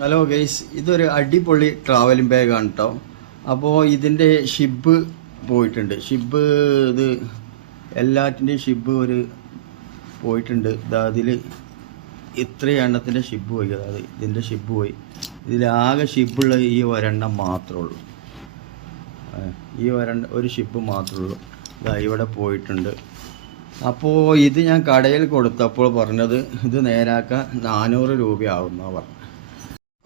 Hello guys ഇതൊരു അടിപൊളി travelling ബാഗാണ് കേട്ടോ അപ്പോൾ ഇതിന്റെ ഷിബ് പോയിട്ടുണ്ട്. ഷിബ് ഇത് എല്ലാറ്റിന്റെയും ഷിബ് ഒരു പോയിട്ടുണ്ട്. അതിൽ ഇത്ര എണ്ണത്തിന്റെ ഷിബ് പോയി. അതായത് ഇതിന്റെ ഷിബ് പോയി. ഇതിലാകെ ഷിബുള്ള ഈ ഒരെണ്ണം മാത്രമേ ഉള്ളൂ. ഈ ഒരെണ്ണ ഒരു ഷിബ് മാത്രമേ ഉള്ളൂ. ഇതാ ഇവിടെ പോയിട്ടുണ്ട്. അപ്പോൾ ഇത് ഞാൻ കടയിൽ കൊടുത്തപ്പോൾ പറഞ്ഞത് ഇത് നേരാക്കാൻ നാനൂറ് രൂപയാവുന്ന പറഞ്ഞു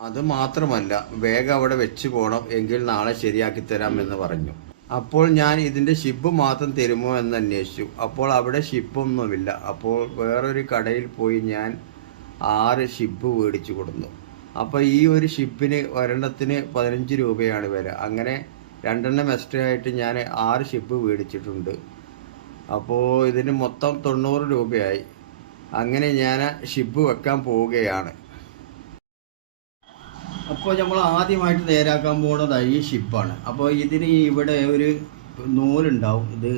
അത് മാത്രമല്ല വേഗം അവിടെ വെച്ച് പോകണം എങ്കിൽ നാളെ ശരിയാക്കി തരാം എന്ന് പറഞ്ഞു. അപ്പോൾ ഞാൻ ഇതിന്റെ ഷിപ്പ് മാത്രം തരുമോ എന്ന് അന്വേഷിച്ചു. അപ്പോൾ അവിടെ ഷിപ്പൊന്നുമില്ല അപ്പോൾ വേറൊരു കടയിൽ പോയി ഞാൻ ആറ് ഷിപ്പ് മേടിച്ചു കൊടുത്തു. അപ്പോൾ ഈ ഒരു ഷിപ്പിന് ഒരെണ്ണത്തിന് പതിനഞ്ച് രൂപയാണ് വില. അങ്ങനെ രണ്ടെണ്ണം എക്സ്ട്രാ ആയിട്ട് ഞാൻ ആറ് ഷിപ്പ് മേടിച്ചിട്ടുണ്ട്. അപ്പോൾ ഇതിന് മൊത്തം തൊണ്ണൂറ് രൂപയായി. അങ്ങനെ ഞാൻ ഷിപ്പ് വെക്കാൻ പോവുകയാണ്. അപ്പോൾ നമ്മൾ ആദ്യമായിട്ട് നേരാക്കാൻ പോകുന്നത് ഈ ഷിപ്പാണ്. അപ്പോൾ ഇതിന് ഇവിടെ ഒരു നൂലുണ്ടാവും. ഇത്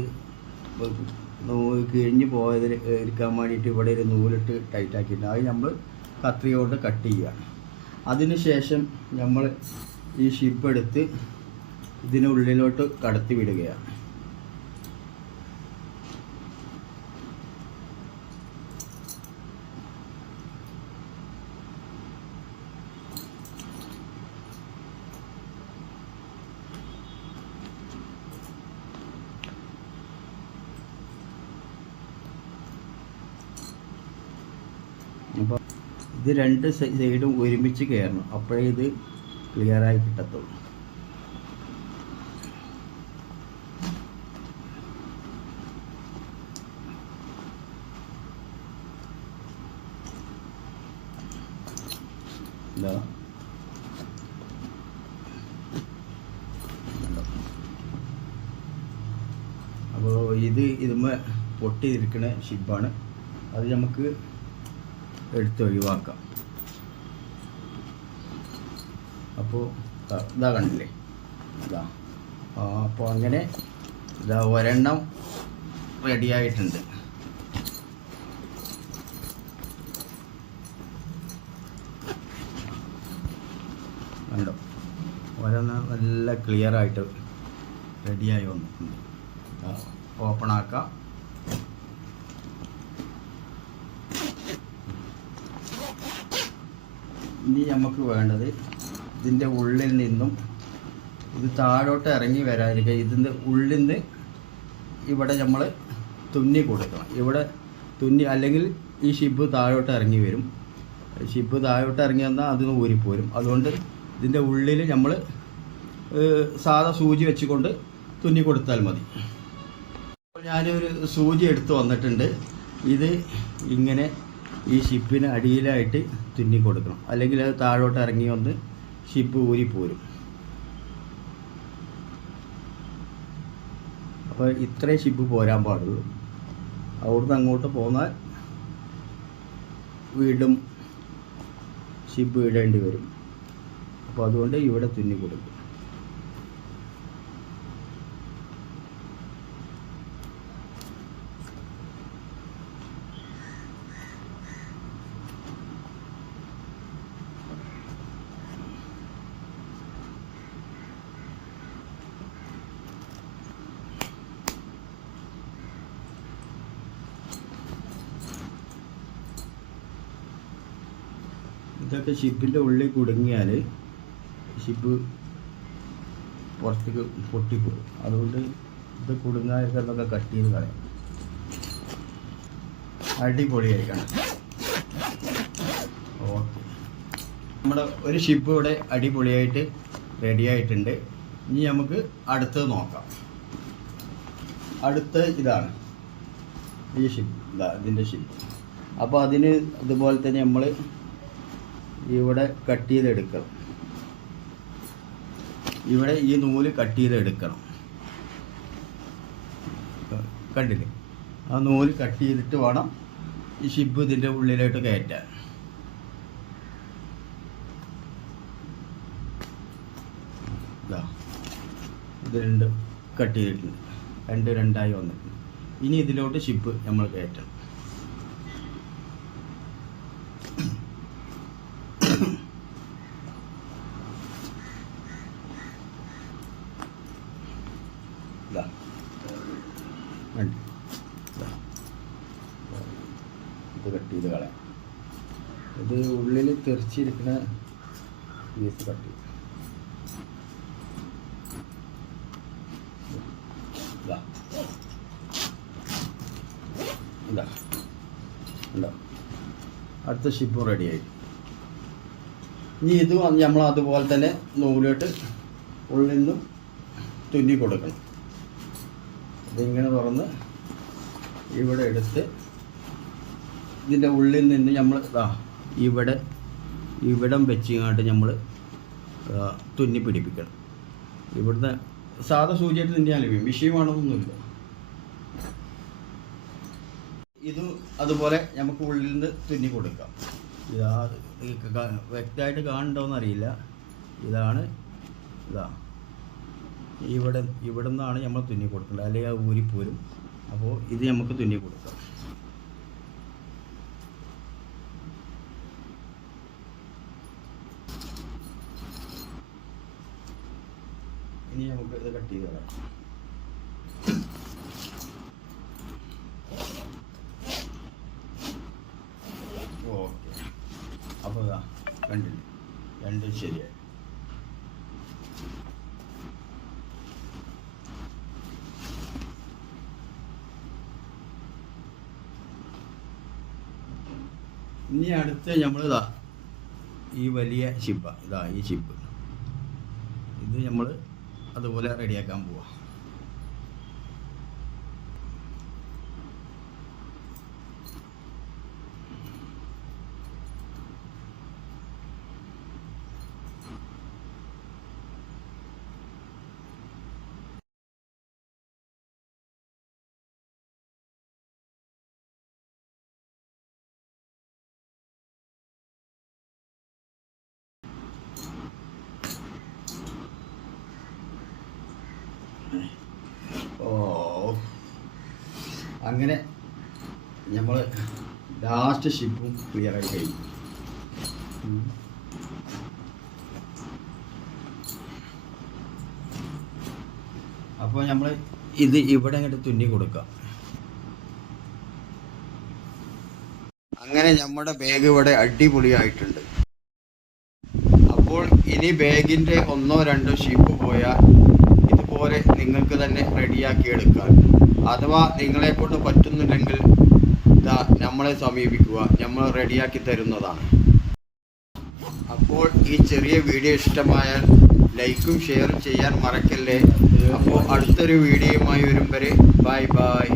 കിഴിഞ്ഞ് പോയതിൽ എടുക്കാൻ വേണ്ടിയിട്ട് ഇവിടെ ഒരു നൂലിട്ട് ടൈറ്റ് ആക്കിയിട്ടുണ്ട് അത് നമ്മൾ കത്രിക കൊണ്ട് കട്ട് ചെയ്യുകയാണ് അതിന് ശേഷം നമ്മൾ ഈ ഷിപ്പ് എടുത്ത് ഇതിനുള്ളിലോട്ട് കടത്തി വിടുകയാണ് അപ്പോൾ രണ്ട് സൈഡും ഒരുമിച്ച് കയറണം. അപ്പോഴേ ഇത് ക്ലിയറായി കിട്ടത്തുള്ളൂ. ഇതാ. അപ്പോൾ ഇത് ഇതുമ്മ പൊട്ടിയിരിക്കണ ഷിപ്പാണ് അത് നമുക്ക് എടുത്ത് ഒഴിവാക്കാം അപ്പോൾ ഇതാ കണ്ടില്ലേ? ഇതാ. അപ്പോൾ അങ്ങനെ ഇതാ ഒരെണ്ണം റെഡിയായിട്ടുണ്ട്. കണ്ടോ? ഒരെണ്ണം നല്ല ക്ലിയർ ആയിട്ട് റെഡിയായി വന്നിട്ടുണ്ട്. ഓപ്പൺ ആക്കാം ഇനി നമുക്ക് വേണ്ടത് ഇതിന്റെ ഉള്ളിൽ നിന്നും ഇത് താഴോട്ട് ഇറങ്ങി വരാതിരിക്കുക ഇതിന്റെ ഉള്ളിൽ നിന്ന് ഇവിടെ നമ്മൾ തുന്നി കൊടുക്കണം. ഇവിടെ തുന്നി അല്ലെങ്കിൽ ഈ ഷിബ് താഴോട്ട് ഇറങ്ങി വരും. ഷിബ് താഴോട്ട് ഇറങ്ങി വന്നാൽ അതിന് ഊരിപ്പോരും. അതുകൊണ്ട് ഇതിന്റെ ഉള്ളിൽ നമ്മൾ സാധാ സൂചി വെച്ചുകൊണ്ട് തുന്നി കൊടുത്താൽ മതി. ഞാനൊരു സൂചി എടുത്ത് വന്നിട്ടുണ്ട്. ഇത് ഇങ്ങനെ ഈ ഷിപ്പിന് അടിയിലായിട്ട് തുന്നി കൊടുക്കണം അല്ലെങ്കിൽ അത് താഴോട്ട് ഇറങ്ങി വന്ന് ഷിപ്പ് ഊരി പോരും. അപ്പോൾ ഇത്രയും ഷിപ്പ് പോരാൻ പാടുള്ളൂ. അവിടുന്ന് അങ്ങോട്ട് പോന്നാൽ വീണ്ടും ഷിപ്പ് ഇടേണ്ടി വരും. അപ്പോൾ അതുകൊണ്ട് ഇവിടെ തുന്നി കൊടുക്കും ഇതൊക്കെ ഷിപ്പിന്റെ ഉള്ളിൽ കുടുങ്ങിയാൽ ഷിപ്പ് പുറത്തേക്ക് പൊട്ടിപ്പോകും. അതുകൊണ്ട് ഇത് കുടുങ്ങാതൊക്കെ എന്നൊക്കെ കട്ട് ചെയ്ത് കളയാം. അടിപൊളിയായിരിക്കണം. ഓക്കെ. നമ്മുടെ ഒരു ഷിപ്പ് ഇവിടെ അടിപൊളിയായിട്ട് റെഡി ആയിട്ടുണ്ട്. ഇനി നമുക്ക് അടുത്തത് നോക്കാം. അടുത്ത ഇതാണ്. ഈ ഷിപ്പ് ഇതാ ഇതിന്റെ ഷിപ്പ്. അപ്പോൾ അതിന് അതുപോലെ തന്നെ നമ്മൾ ഇവിടെ കട്ട് ചെയ്തെടുക്കണം. ഇവിടെ ഈ നൂൽ കട്ട് ചെയ്തെടുക്കണം. കണ്ടില്ലേ? ആ നൂൽ കട്ട് ചെയ്തിട്ട് വേണം ഈ ഷിബ് ഇതിന്റെ ഉള്ളിലോട്ട് കയറ്റാൻ. ഇതാ രണ്ട് കട്ട് ചെയ്തിട്ടുണ്ട്. രണ്ട് രണ്ടായി വന്നിട്ടുണ്ട്. ഇനി ഇതിലോട്ട് ഷിപ്പ് നമ്മൾ കയറ്റണം. ഉണ്ട് ഇത് കട്ട് ചെയ്ത് കളയാം. ഇത് ഉള്ളിൽ തെറിച്ചിരിക്കുന്ന പീസ് കട്ട് ചെയ്യും. ഇതാ ഉണ്ടോ അടുത്ത ഷിപ്പ് റെഡിയായി ഇനി ഇത് നമ്മൾ അതുപോലെ തന്നെ നൂലിട്ട് ഉള്ളിൽ നിന്നും തുന്നി കൊടുക്കണം. ഇതിങ്ങനെ തുറന്ന് ഇവിടെ എടുത്ത് ഇതിന്റെ ഉള്ളിൽ നിന്ന് നമ്മൾ ഇതാ ഇവിടെ ഇവിടം വെച്ചിങ്ങാട്ട് നമ്മൾ തുന്നി പിടിപ്പിക്കണം. ഇവിടുന്ന് സാധാ സൂചിയായിട്ട് തിന്നിയാൽ ലഭ്യം വിഷയമാണെന്നൊന്നുമില്ല ഇത് അതുപോലെ നമുക്ക് ഉള്ളിൽ നിന്ന് തുന്നി കൊടുക്കാം. ഇതാ വ്യക്തമായിട്ട് കാണുന്നുണ്ടോയെന്ന് അറിയില്ല ഇതാണ് ഇതാ. ഇവിടെ ഇവിടെ നിന്നാണ് നമ്മൾ തുന്നി കൊടുക്കേണ്ടത്. അല്ലെങ്കിൽ ആ ഊരി ഊരിപ്പോരും അപ്പോൾ ഇത് നമുക്ക് തുന്നി കൊടുക്കാം. ഇനി നമുക്ക് ഇത് കട്ട് ചെയ്ത് തരാം ഓക്കെ. അപ്പോൾ കണ്ടില്ലേ? രണ്ടും ശരിയായി. ഇനി അടുത്ത് ഇതാ ഈ വലിയ ഷിപ്പ ഇതാ ഈ ഷിപ്പ് ഇത് നമ്മൾ അതുപോലെ റെഡിയാക്കാൻ പോവാ. അങ്ങനെ നമ്മൾ ലാസ്റ്റ് ഷിപ്പും ആയി കഴിഞ്ഞു. അപ്പോൾ നമ്മൾ ഇത് ഇവിടെ അങ്ങോട്ട് തുന്നി കൊടുക്കാം. അങ്ങനെ നമ്മുടെ ബാഗ് ഇവിടെ അടിപൊളിയായിട്ടുണ്ട്. അപ്പോൾ ഇനി ബാഗിന്റെ ഒന്നോ രണ്ടോ ഷിപ്പ് പോയാൽ ഇതുപോലെ നിങ്ങൾക്ക് തന്നെ റെഡിയാക്കി എടുക്കാം. അഥവാ നിങ്ങളെ കൊണ്ട് പറ്റുന്നില്ലെങ്കിൽ ഇതാ നമ്മളെ സമീപിക്കുക നമ്മൾ റെഡിയാക്കി തരുന്നതാണ്. അപ്പോൾ ഈ ചെറിയ വീഡിയോ ഇഷ്ടമായാൽ ലൈക്കും ഷെയറും ചെയ്യാൻ മറക്കല്ലേ? അപ്പോൾ അടുത്തൊരു വീഡിയോയുമായി വരും വരെ ബൈ ബൈ.